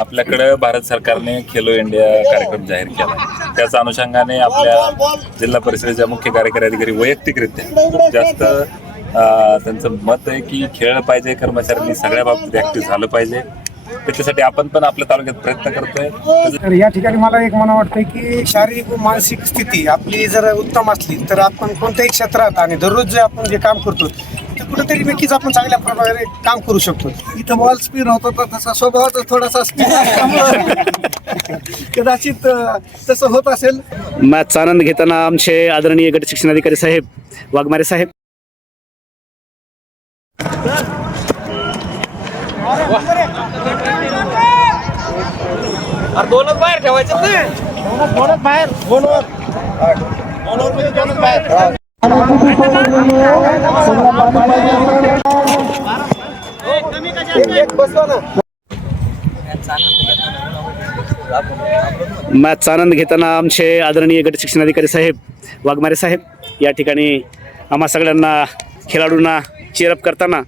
आपल्याकडे भारत सरकारने खेलो इंडिया कार्यक्रम जाहीर केला. त्याच्या अनुषंगाने आपल्या जिल्हा परिषदेच्या मुख्य कार्यकारी अधिकारी वैयक्तिकरित्या खूप जास्त त्यांचं मत आहे की खेळलं पाहिजे, कर्मचाऱ्यांनी सगळ्या बाबतीत ऍक्टिव्ह झालं पाहिजे. त्याच्यासाठी आपण पण आपल्या तालुक्यात प्रयत्न करतोय. तर या ठिकाणी मला एक म्हणा वाटतंय की शारीरिक व मानसिक स्थिती आपली जर उत्तम असली तर आपण कोणत्याही क्षेत्रात आणि दररोज जे आपण जे काम करतो तर कुठेतरी नक्कीच आपण चांगल्या प्रकारे काम करू शकतो. इथं बॉल स्पिन होतो तर तसा स्वभावाचा थोडासा स्पिन कदाचित तसं होत असेल. मॅचचा आनंद घेताना आमचे आदरणीय गट शिक्षण अधिकारी साहेब वाघमारे साहेब. दोनच बाहेर ठेवायचं दोनच बाहेर मॅचचा आनंद घेताना आमचे आदरणीय गट शिक्षण अधिकारी साहेब वाघमारे साहेब या ठिकाणी आम्हा सगळ्यांना खेळाडूंना चीअरअप करताना.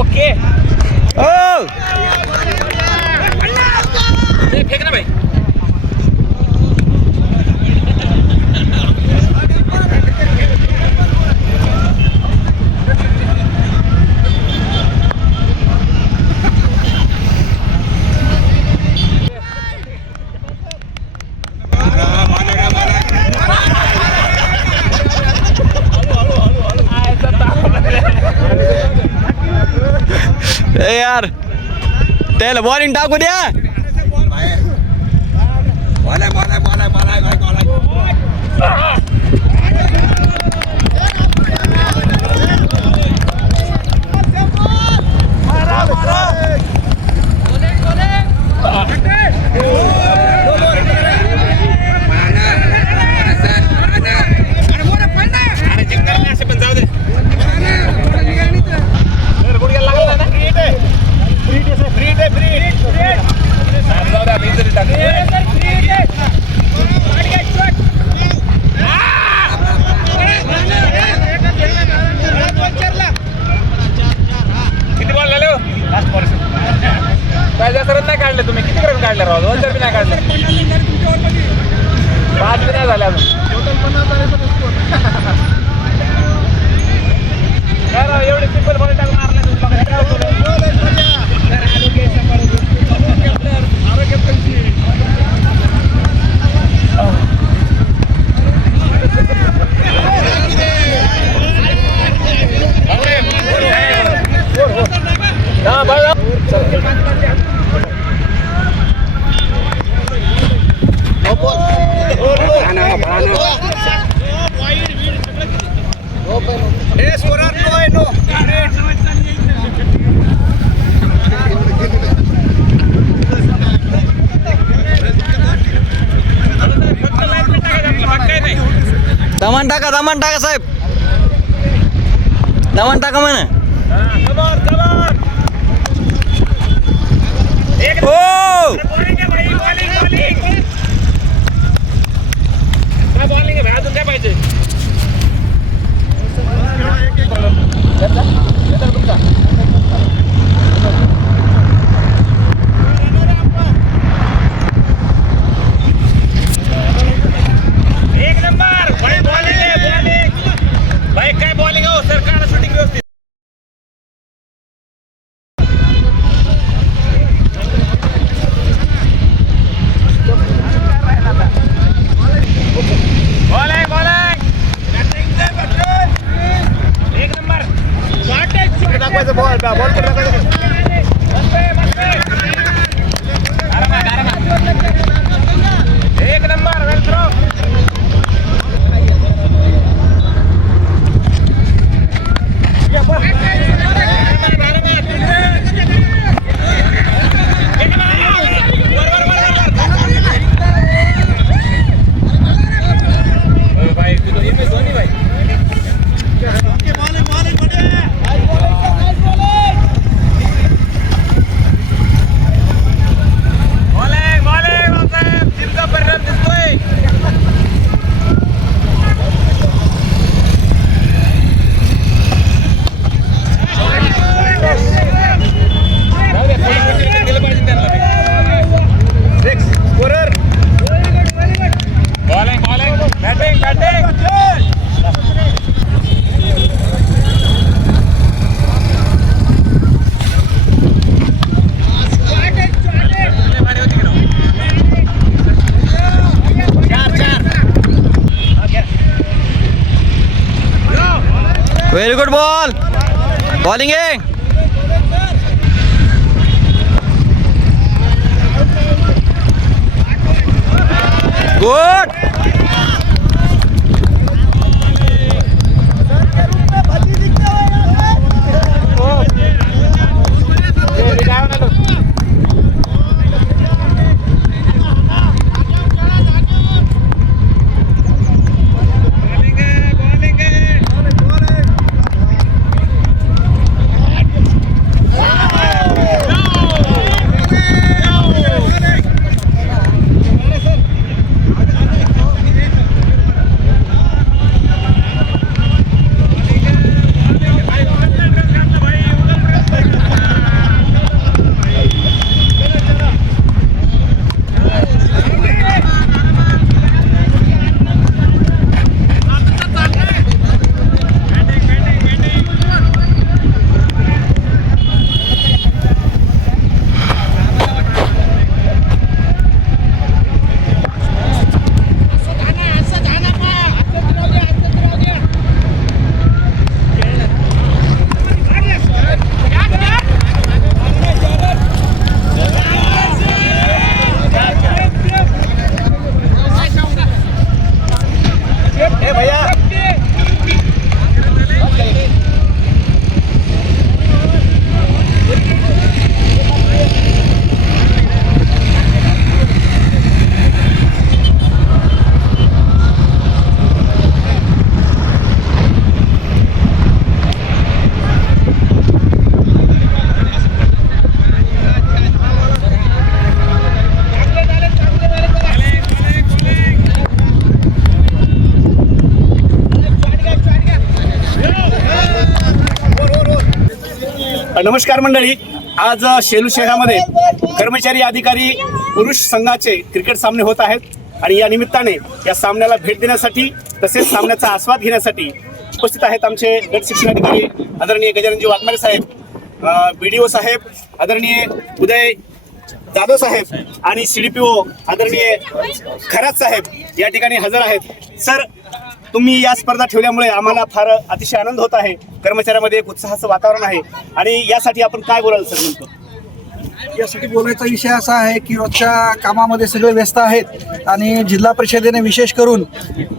ओके फेक ना भाई. यार त्याला बॉलिंग टाकू द्या. नाही काढले तुम्ही किती रन काढले राव? 2 बी नाही काढले, 5 बी नाही झाले अजून. एवढे सिंपल बॉल टाकून मारले दमन टाका साहेब, दमन टाका म्हणा. बॉलिंग आहे अजून काय पाहिजे. एक नंबर भाई बॉलिंग आहे, बॉलिंग भाई काय बॉलिंग हो सर, काढा शूटिंग व्यवस्थित. एक number well throw very good ball bowling आहे गुड नमस्कार मंडळी, आज शेलू शहरामध्ये कर्मचारी अधिकारी पुरुष संघाचे क्रिकेट सामने होत आहेत आणि या निमित्ताने या सामन्याला भेट देण्यासाठी तसेच सामन्याचा आस्वाद घेण्यासाठी उपस्थित आहेत आमचे गट शिक्षण अधिकारी आदरणीय गजाननजी वाघमारे साहेब, BDO साहेब आदरणीय उदय जाधव साहेब आणि CDPO आदरणीय खरात साहेब या ठिकाणी हजर आहेत. सर, तुम्ही या स्पर्धा ठेवल्यामुळे आम्हाला फार अतिशय आनंद होत आहे. कर्मचाऱ्यामध्ये एक उत्साहाचं वातावरण आहे आणि यासाठी आपण काय बोलाल सर? म्हणतो यासाठी बोलायचा विषय असा आहे की रोजच्या कामामध्ये सगळे व्यस्त आहेत आणि जिल्हा परिषदेने विशेष करून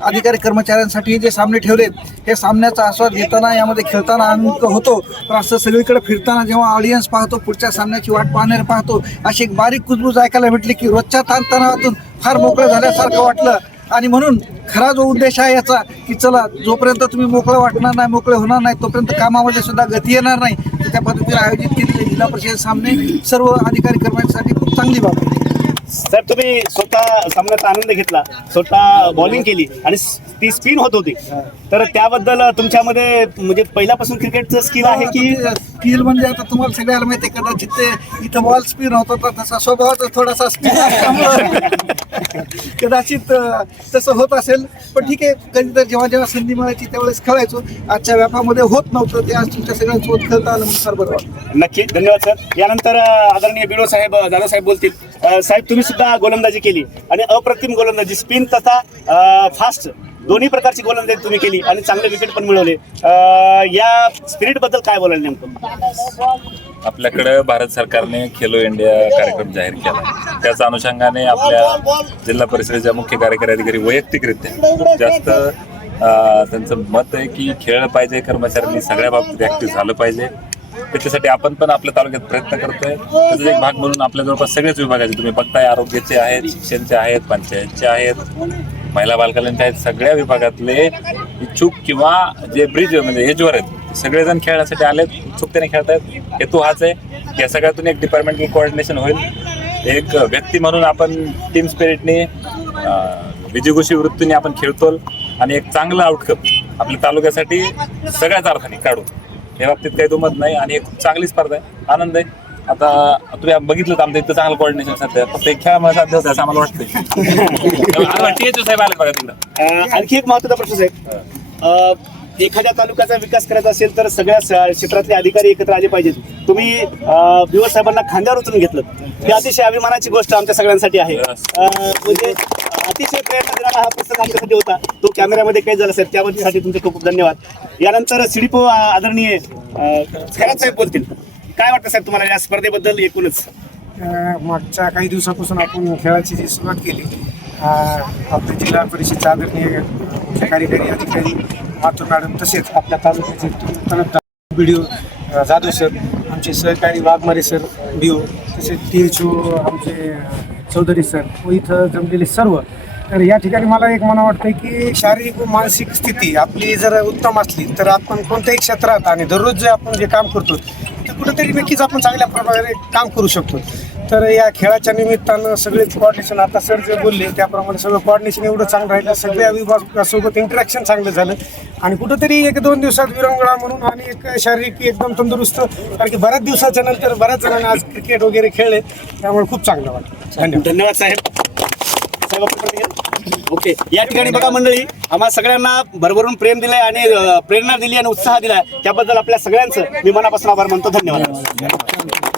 अधिकारी कर्मचाऱ्यांसाठी जे सामने ठेवलेत हे सामन्याचा आस्वाद घेताना यामध्ये खेळताना आनंद होतो. पण असं सगळीकडे फिरताना जेव्हा ऑडियन्स पाहतो, पुढच्या सामन्याची वाट पाहणारे पाहतो, अशी एक बारीक कुजबूज ऐकायला भेटली की रोजच्या ताणतणावातून फार मोकळं झाल्यासारखं वाटलं. आणि म्हणून खरा जो उद्देश आहे याचा की चला, जोपर्यंत तुम्ही मोकळं वाटणार नाही, मोकळे होणार नाही, तोपर्यंत कामामध्ये सुद्धा गती येणार नाही. त्या पद्धतीने आयोजित केलेले जिल्हा परिषद सामने सर्व अधिकारी कर्मचाऱ्यांसाठी खूप चांगली बाब आहे. सर, तुम्ही स्वतः सामन्याचा आनंद घेतला, स्वतः बॉलिंग केली आणि ती स्पिन होत होती, तर त्याबद्दल तुमच्यामध्ये म्हणजे पहिल्यापासून क्रिकेटचं स्किल आहे की? स्किल म्हणजे आता तुम्हाला सगळ्याला माहिती आहे, कदाचित ते इथं बॉल स्पिन होत होता तसा स्वभावाचा थोडासा स्पिन असल्यामुळं कदाचित तसं होत असेल. पण ठीक आहे, कधी तर जेव्हा जेव्हा संधी मिळायची त्यावेळेस खेळायचो. आजच्या व्यापामध्ये होत नव्हतं ते, आज तुमच्या सगळ्यांसोबत खेळता आलं म्हणून फार बरं वाटतं. नक्की, धन्यवाद सर. यानंतर आदरणीय BDO साहेब, जाधव साहेब बोलतील. साहेब, तुम्ही सुद्धा गोलंदाजी केली आणि अप्रतिम गोलंदाजी, स्पिन तथा फास्ट दोन्ही प्रकारची गोलंदाजी तुम्ही केली आणि चांगले विकेट पण मिळवले. या स्पिरिट बद्दल काय बोलायला नेमकं? आपल्याकडे भारत सरकारने खेलो इंडिया कार्यक्रम जाहीर केला. त्याच अनुषंगाने आपल्या जिल्हा परिषदेच्या मुख्य कार्यकारी अधिकारी वैयक्तिकरित्या खूप जास्त त्यांचं मत आहे की खेळ पाहिजे, कर्मचाऱ्यांनी सगळ्या बाबतीत ऍक्टिव्ह झालं पाहिजे. त्याच्यासाठी आपण पण आपल्या तालुक्यात प्रयत्न करतोय. त्याचा एक भाग म्हणून आपल्या जवळपास सगळेच विभागाचे तुम्ही बघताय, आरोग्याचे आहेत, शिक्षणचे आहेत, पंचायतचे आहेत, महिला बालकल्याणचे आहेत, सगळ्या विभागातले इच्छुक किंवा जे ब्रिज म्हणजे एजवर आहेत सगळेजण खेळण्यासाठी आलेत, उत्सुकतेने खेळतायत. हेतू हाच आहे की या सगळ्यातून एक डिपार्टमेंटल कोऑर्डिनेशन होईल. एक व्यक्ती म्हणून आपण टीम स्पिरिटने विजयघोषी वृत्तीने आपण खेळतो आणि एक चांगला आउटकम आपल्या तालुक्यासाठी सगळ्याच अर्थाने काढू. या बाबतीत काही दुमत नाही आणि एक चांगली स्पर्धा आहे, आनंद आहे. आता तुम्ही बघितलं आमचं इथं चांगलं कोऑर्डिनेशन सध्या फक्त एक खेळामुळे साध्य होतं असं आम्हाला वाटतंय. THO साहेब आले बघा तिकडं. आणखी एक महत्त्वाचा प्रश्न आहे, एखाद्या तालुक्याचा विकास करायचा असेल तर सगळ्या क्षेत्रातले अधिकारी एकत्र आले पाहिजेत. तुम्ही बिवर साहेबांना खांद्यावर उचलून घेतलं, ही अतिशय अभिमानाची गोष्ट आमच्या सगळ्यांसाठी आहे. म्हणजे अतिशय प्रेरणा देणारा हा प्रसंग आमच्यासाठी होता. तो कॅमेऱ्यामध्ये काही झाला साहेब, त्याबद्दलसाठी तुमचे खूप खूप धन्यवाद. यानंतर सिडीपो आदरणीय खैरात साहेब बोलतील. काय वाटतं साहेब तुम्हाला या स्पर्धेबद्दल एकूणच? मागच्या काही दिवसापासून आपण खेळाची जी सुरुवात केली, आपल्या जिल्हा परिषदेचे आदरणीय मुख्य कार्यकारी अधिकारी माथुर मॅडम, तसेच आपल्या तालुक्याचे BDO जाधव सर, आमचे सहकारी वाघमारे सर BO, तसेच THO आमचे चौधरी सर व इथं जमलेले सर्व. तर या ठिकाणी मला एक म्हणा वाटतं की शारीरिक व मानसिक स्थिती आपली जर उत्तम असली तर आपण कोणत्याही क्षेत्रात आणि दररोज जे आपण जे काम करतो तर कुठेतरी नक्कीच आपण चांगल्या प्रकारे काम करू शकतो. तर या खेळाच्या निमित्तानं सगळेच कोऑर्डिनेशन, आता सर जे बोलले त्याप्रमाणे सगळं कोऑर्डिनेशन एवढं चांगलं राहिलं, सगळ्या विभागासोबत इंटरॅक्शन चांगलं झालं आणि कुठंतरी 1-2 दिवसात विरंगुळा म्हणून आणि एक शारीरिक एकदम तंदुरुस्त, कारण की बऱ्याच दिवसाच्या नंतर बऱ्याच जणांना आज क्रिकेट वगैरे खेळले, त्यामुळे खूप चांगलं वाटतं. धन्यवाद साहेब. ओके, या ठिकाणी बघा मंडळी, आम्हाला सगळ्यांना भरभरून प्रेम दिलंय आणि प्रेरणा दिली आणि उत्साह दिलाय, त्याबद्दल आपल्या सगळ्यांचं मी मनापासून आभार मानतो. धन्यवाद.